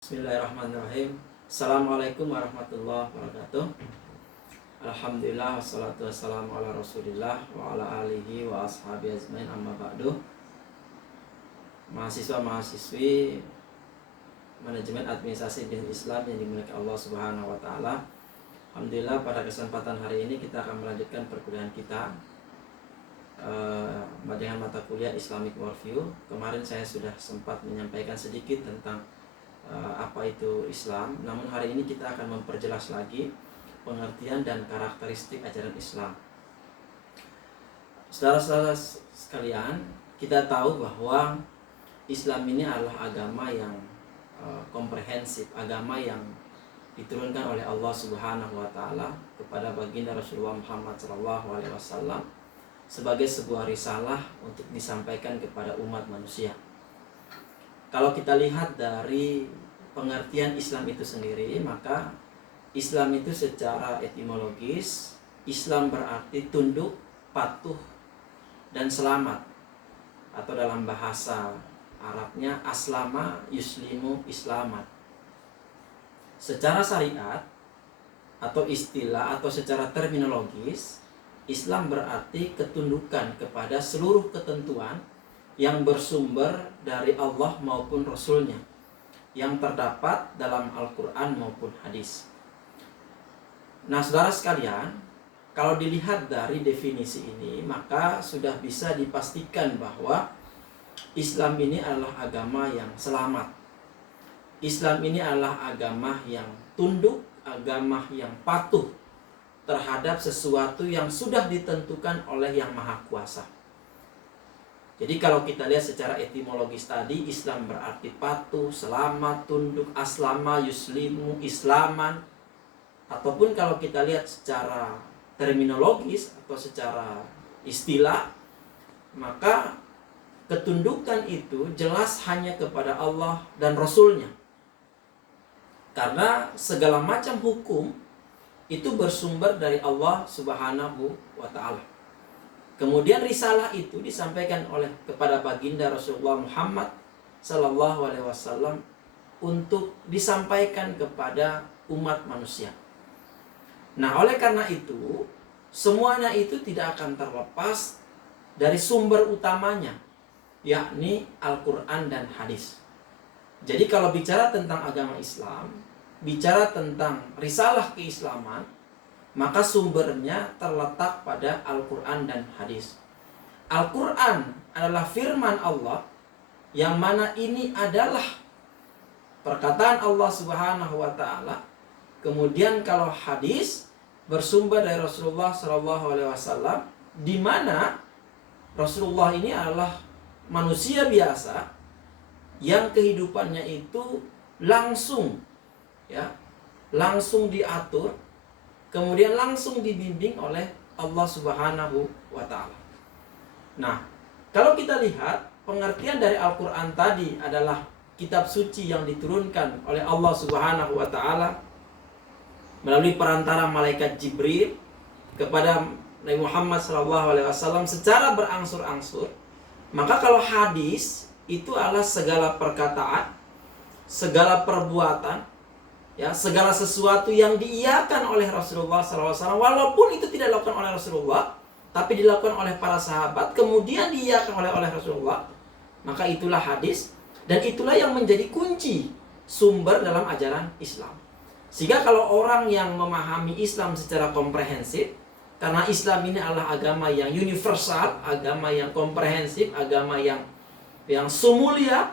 Bismillahirrahmanirrahim. Assalamualaikum warahmatullahi wabarakatuh. Alhamdulillah wassalatu wassalamu ala rasulillah wa ala alihi wa ashabi azmain, amma ba'du. Mahasiswa-mahasiswi Manajemen Administrasi Bisnis Islam yang dimuliakan Allah Subhanahu wa taala. Alhamdulillah pada kesempatan hari ini kita akan melanjutkan perkuliahan kita dengan mata kuliah Islamic Worldview. Kemarin saya sudah sempat menyampaikan sedikit tentang apa itu Islam. Namun hari ini kita akan memperjelas lagi pengertian dan karakteristik ajaran Islam. Saudara-saudara sekalian, kita tahu bahwa Islam ini adalah agama yang komprehensif, agama yang diturunkan oleh Allah Subhanahu wa taala kepada baginda Rasulullah Muhammad SAW sebagai sebuah risalah untuk disampaikan kepada umat manusia. Kalau kita lihat dari pengertian Islam itu sendiri, maka Islam itu secara etimologis, Islam berarti tunduk, patuh, dan selamat. Atau dalam bahasa Arabnya aslama yuslimu islamat. Secara syariat atau istilah atau secara terminologis, Islam berarti ketundukan kepada seluruh ketentuan yang bersumber dari Allah maupun Rasul-Nya, yang terdapat dalam Al-Quran maupun hadis. Nah, saudara sekalian, kalau dilihat dari definisi ini, maka sudah bisa dipastikan bahwa Islam ini adalah agama yang selamat. Islam ini adalah agama yang tunduk, agama yang patuh terhadap sesuatu yang sudah ditentukan oleh Yang Maha Kuasa. Jadi kalau kita lihat secara etimologis tadi, Islam berarti patuh, selamat, tunduk, aslama, yuslimu, islaman. Ataupun kalau kita lihat secara terminologis atau secara istilah, maka ketundukan itu jelas hanya kepada Allah dan Rasul-Nya. Karena segala macam hukum itu bersumber dari Allah Subhanahu wa ta'ala. Kemudian risalah itu disampaikan oleh kepada baginda Rasulullah Muhammad sallallahu alaihi wasallam untuk disampaikan kepada umat manusia. Nah, oleh karena itu, semuanya itu tidak akan terlepas dari sumber utamanya, yakni Al-Quran dan hadis. Jadi kalau bicara tentang agama Islam, bicara tentang risalah keislaman, maka sumbernya terletak pada Al-Quran dan hadis. Al-Quran adalah firman Allah, yang mana ini adalah perkataan Allah Subhanahu wa ta'ala. Kemudian kalau hadis bersumber dari Rasulullah SAW, di mana Rasulullah ini adalah manusia biasa yang kehidupannya itu langsung diatur, kemudian langsung dibimbing oleh Allah Subhanahu wa ta'ala. Nah, kalau kita lihat pengertian dari Al-Quran tadi adalah kitab suci yang diturunkan oleh Allah Subhanahu wa ta'ala melalui perantara malaikat Jibril kepada Nabi Muhammad SAW secara berangsur-angsur. Maka kalau hadis itu adalah segala perkataan, segala perbuatan, segala sesuatu yang diiyakan oleh Rasulullah SAW, walaupun itu tidak dilakukan oleh Rasulullah, tapi dilakukan oleh para sahabat, kemudian diiyakan oleh Rasulullah, maka itulah hadis, dan itulah yang menjadi kunci sumber dalam ajaran Islam. Sehingga kalau orang yang memahami Islam secara komprehensif, karena Islam ini adalah agama yang universal, agama yang komprehensif, agama yang sumulia,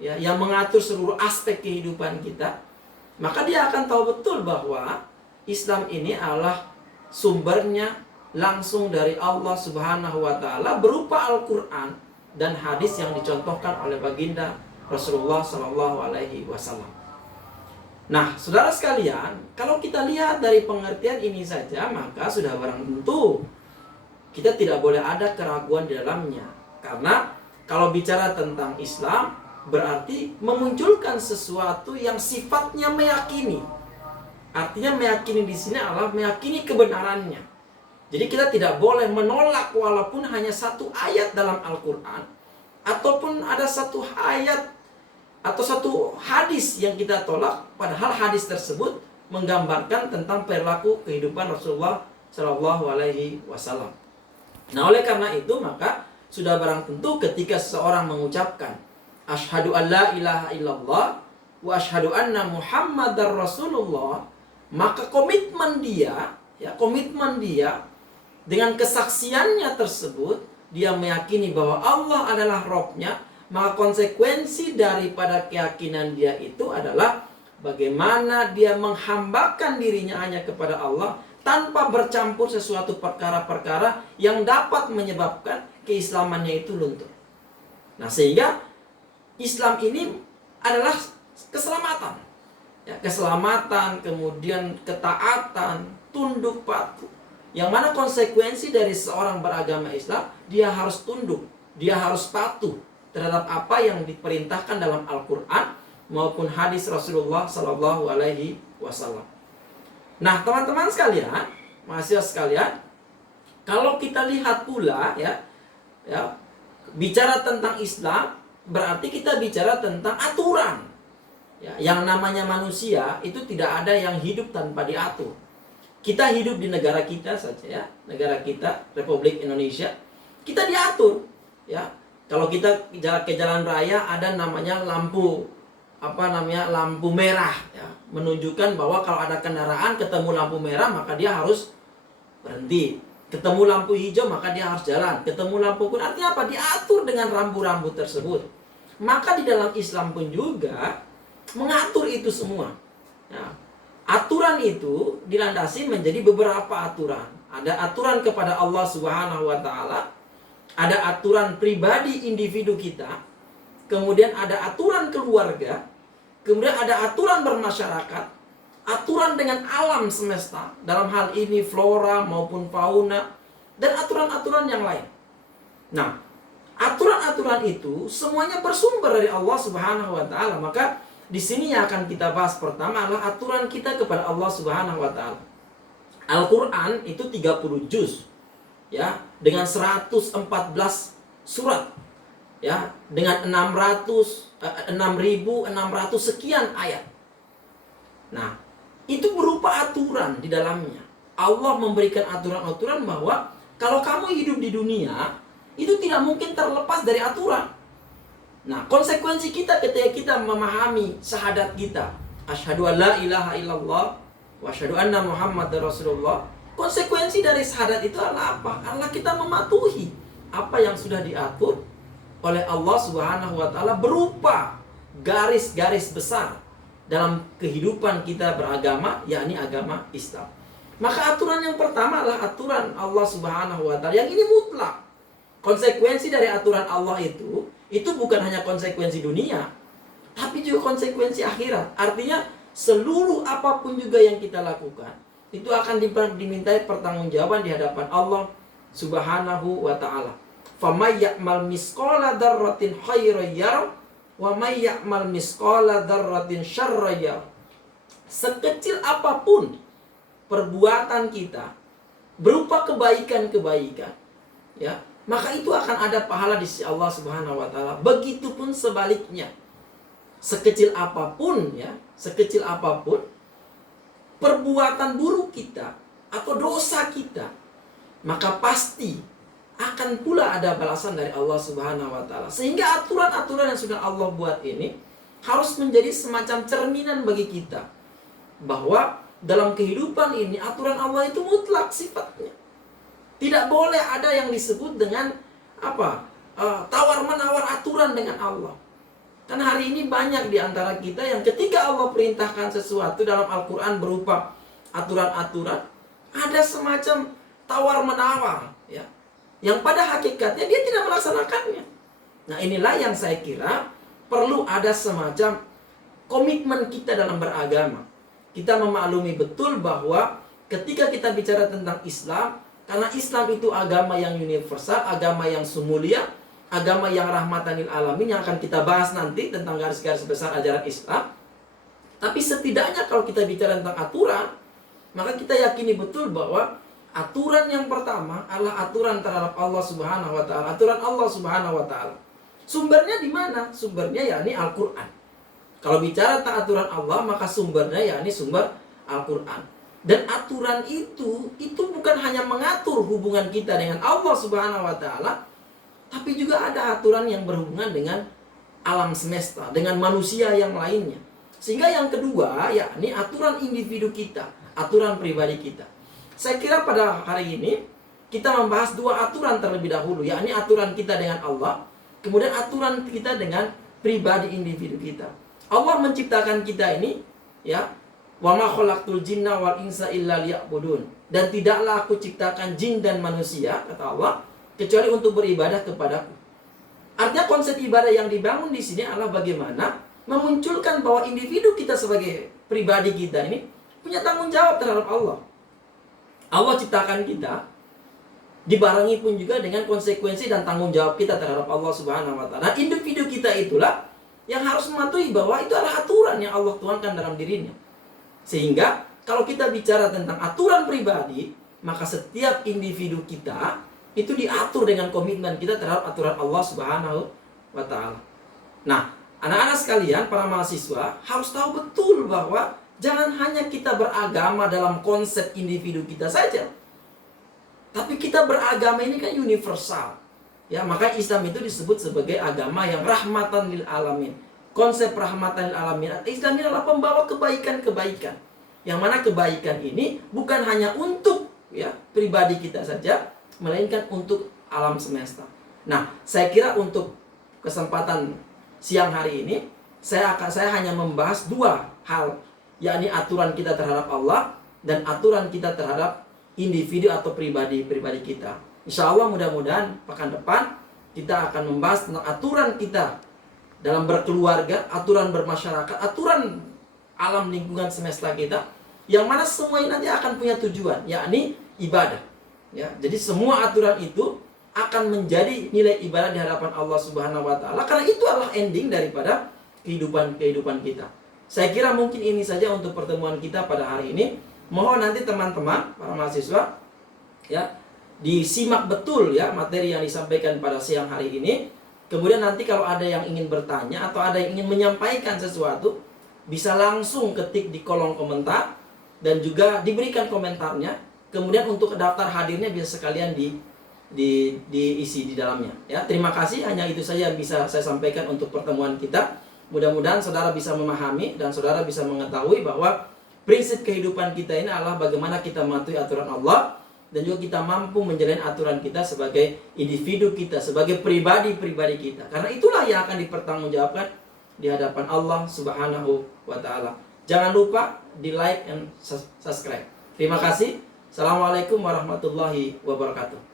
yang mengatur seluruh aspek kehidupan kita, maka dia akan tahu betul bahwa Islam ini adalah sumbernya langsung dari Allah Subhanahu wa ta'ala berupa Al-Quran dan hadis yang dicontohkan oleh baginda Rasulullah Sallallahu alaihi wasallam. Nah, saudara sekalian, kalau kita lihat dari pengertian ini saja, maka sudah barang tentu kita tidak boleh ada keraguan di dalamnya. Karena kalau bicara tentang Islam, berarti memunculkan sesuatu yang sifatnya meyakini. Artinya meyakini di sini adalah meyakini kebenarannya. Jadi kita tidak boleh menolak walaupun hanya satu ayat dalam Al-Quran, ataupun ada satu ayat atau satu hadis yang kita tolak, padahal hadis tersebut menggambarkan tentang perilaku kehidupan Rasulullah Shallallahu Alaihi Wasallam. Nah, oleh karena itu maka sudah barang tentu ketika seseorang mengucapkan asyhadu an la ilaha illallah wa asyhadu anna Muhammadar Rasulullah, maka komitmen dia dengan kesaksiannya tersebut, dia meyakini bahwa Allah adalah Robnya, maka konsekuensi daripada keyakinan dia itu adalah bagaimana dia menghambakan dirinya hanya kepada Allah tanpa bercampur sesuatu perkara-perkara yang dapat menyebabkan keislamannya itu luntur. Nah, sehingga Islam ini adalah keselamatan. Ya, keselamatan, kemudian ketaatan, tunduk patuh. Yang mana konsekuensi dari seorang beragama Islam, dia harus tunduk, dia harus patuh terhadap apa yang diperintahkan dalam Al-Quran maupun hadis Rasulullah Sallallahu Alaihi Wasallam. Nah, teman-teman sekalian, mahasiswa sekalian, kalau kita lihat pula ya, bicara tentang Islam berarti kita bicara tentang aturan. Ya, yang namanya manusia itu tidak ada yang hidup tanpa diatur. Kita hidup di negara kita saja ya, negara kita Republik Indonesia, kita diatur. Ya, kalau kita ke jalan raya ada namanya lampu lampu merah ya, menunjukkan bahwa kalau ada kendaraan ketemu lampu merah maka dia harus berhenti. Ketemu lampu hijau maka dia harus jalan. Ketemu lampu kuning artinya apa? Diatur dengan rambu-rambu tersebut. Maka di dalam Islam pun juga mengatur itu semua. Ya. Aturan itu dilandasi menjadi beberapa aturan. Ada aturan kepada Allah Subhanahu wa taala, ada aturan pribadi individu kita, kemudian ada aturan keluarga, kemudian ada aturan bermasyarakat, aturan dengan alam semesta, dalam hal ini flora maupun fauna, dan aturan-aturan yang lain. Nah, aturan-aturan itu semuanya bersumber dari Allah Subhanahu wa taala. Maka di sini yang akan kita bahas pertama adalah aturan kita kepada Allah Subhanahu wa taala. Al-Qur'an itu 30 juz. Ya, dengan 114 surat. Ya, dengan 6.600 sekian ayat. Nah, itu berupa aturan di dalamnya. Allah memberikan aturan-aturan bahwa kalau kamu hidup di dunia, itu tidak mungkin terlepas dari aturan. Nah, konsekuensi kita ketika kita memahami syahadat kita, asyhadu an la ilaha illallah wa asyhadu anna Muhammadar Rasulullah, konsekuensi dari syahadat itu adalah apa? Adalah kita mematuhi apa yang sudah diatur oleh Allah Subhanahu wa taala berupa garis-garis besar dalam kehidupan kita beragama, yakni agama Islam. Maka aturan yang pertama adalah aturan Allah Subhanahu wa taala yang ini mutlak. Konsekuensi dari aturan Allah itu bukan hanya konsekuensi dunia, tapi juga konsekuensi akhirat. Artinya seluruh apapun juga yang kita lakukan itu akan dimintai pertanggungjawaban di hadapan Allah Subhanahu wa taala. Famay ya'mal misqala dzarratin khairan yarah wa may ya'mal misqala dzarratin syarran yarah. Sekecil apapun perbuatan kita berupa kebaikan-kebaikan, ya, maka itu akan ada pahala di sisi Allah Subhanahu wa taala. Begitupun sebaliknya. Sekecil apapun perbuatan buruk kita atau dosa kita, maka pasti akan pula ada balasan dari Allah Subhanahu wa taala. Sehingga aturan-aturan yang sudah Allah buat ini harus menjadi semacam cerminan bagi kita bahwa dalam kehidupan ini aturan Allah itu mutlak sifatnya. Tidak boleh ada yang disebut dengan tawar-menawar aturan dengan Allah. Karena hari ini banyak di antara kita yang ketika Allah perintahkan sesuatu dalam Al-Quran berupa aturan-aturan, ada semacam tawar-menawar, ya, yang pada hakikatnya dia tidak melaksanakannya. Nah, inilah yang saya kira perlu ada semacam komitmen kita dalam beragama. Kita memaklumi betul bahwa ketika kita bicara tentang Islam, karena Islam itu agama yang universal, agama yang sumulia, agama yang rahmatan lil alamin, yang akan kita bahas nanti tentang garis-garis besar ajaran Islam. Tapi setidaknya kalau kita bicara tentang aturan, maka kita yakini betul bahwa aturan yang pertama adalah aturan terhadap Allah Subhanahu wa taala, aturan Allah Subhanahu wa taala. Sumbernya di mana? Sumbernya yakni Al-Qur'an. Kalau bicara tentang aturan Allah, maka sumbernya yakni sumber Al-Quran. Dan aturan itu bukan hanya mengatur hubungan kita dengan Allah Subhanahu wa Ta'ala, tapi juga ada aturan yang berhubungan dengan alam semesta, dengan manusia yang lainnya. Sehingga yang kedua, yakni aturan individu kita, aturan pribadi kita. Saya kira pada hari ini kita membahas dua aturan terlebih dahulu, yakni aturan kita dengan Allah, kemudian aturan kita dengan pribadi individu kita. Allah menciptakan kita ini, ya, wa ma khalaqtul jinna wal insa illa liya'budun. Dan tidaklah aku ciptakan jin dan manusia, kata Allah, kecuali untuk beribadah kepadaku. Artinya konsep ibadah yang dibangun di sini adalah bagaimana memunculkan bahwa individu kita sebagai pribadi kita ini punya tanggung jawab terhadap Allah. Allah ciptakan kita, dibarengi pun juga dengan konsekuensi dan tanggung jawab kita terhadap Allah Subhanahu wa Ta'ala. Nah, individu kita itulah yang harus mematuhi bahwa itu adalah aturan yang Allah tuangkan dalam dirinya. Sehingga kalau kita bicara tentang aturan pribadi, maka setiap individu kita itu diatur dengan komitmen kita terhadap aturan Allah Subhanahu wa Ta'ala. Nah, anak-anak sekalian, para mahasiswa harus tahu betul bahwa jangan hanya kita beragama dalam konsep individu kita saja, tapi kita beragama ini kan universal. Ya, maka Islam itu disebut sebagai agama yang rahmatan lil alamin. Konsep rahmatan lil alamin, Islam ini adalah pembawa kebaikan-kebaikan. Yang mana kebaikan ini bukan hanya untuk ya pribadi kita saja, melainkan untuk alam semesta. Nah, saya kira untuk kesempatan siang hari ini saya hanya membahas dua hal, yakni aturan kita terhadap Allah dan aturan kita terhadap individu atau pribadi kita. Insya Allah mudah-mudahan pekan depan kita akan membahas tentang aturan kita dalam berkeluarga, aturan bermasyarakat, aturan alam lingkungan semesta kita, yang mana semua ini nanti akan punya tujuan, yakni ibadah. Ya, jadi semua aturan itu akan menjadi nilai ibadah di hadapan Allah Subhanahu wa Ta'ala, karena itu adalah ending daripada kehidupan kita. Saya kira mungkin ini saja untuk pertemuan kita pada hari ini. Mohon nanti teman-teman para mahasiswa ya disimak betul ya materi yang disampaikan pada siang hari ini. Kemudian nanti kalau ada yang ingin bertanya atau ada yang ingin menyampaikan sesuatu, bisa langsung ketik di kolom komentar dan juga diberikan komentarnya. Kemudian untuk daftar hadirnya bisa sekalian diisi di dalamnya. Ya, terima kasih. Hanya itu saja yang bisa saya sampaikan untuk pertemuan kita. Mudah-mudahan saudara bisa memahami dan saudara bisa mengetahui bahwa prinsip kehidupan kita ini adalah bagaimana kita mematuhi aturan Allah, dan juga kita mampu menjalani aturan kita sebagai individu kita, sebagai pribadi-pribadi kita. Karena itulah yang akan dipertanggungjawabkan di hadapan Allah Subhanahu wa Ta'ala. Jangan lupa di like and subscribe. Terima kasih. Assalamualaikum warahmatullahi wabarakatuh.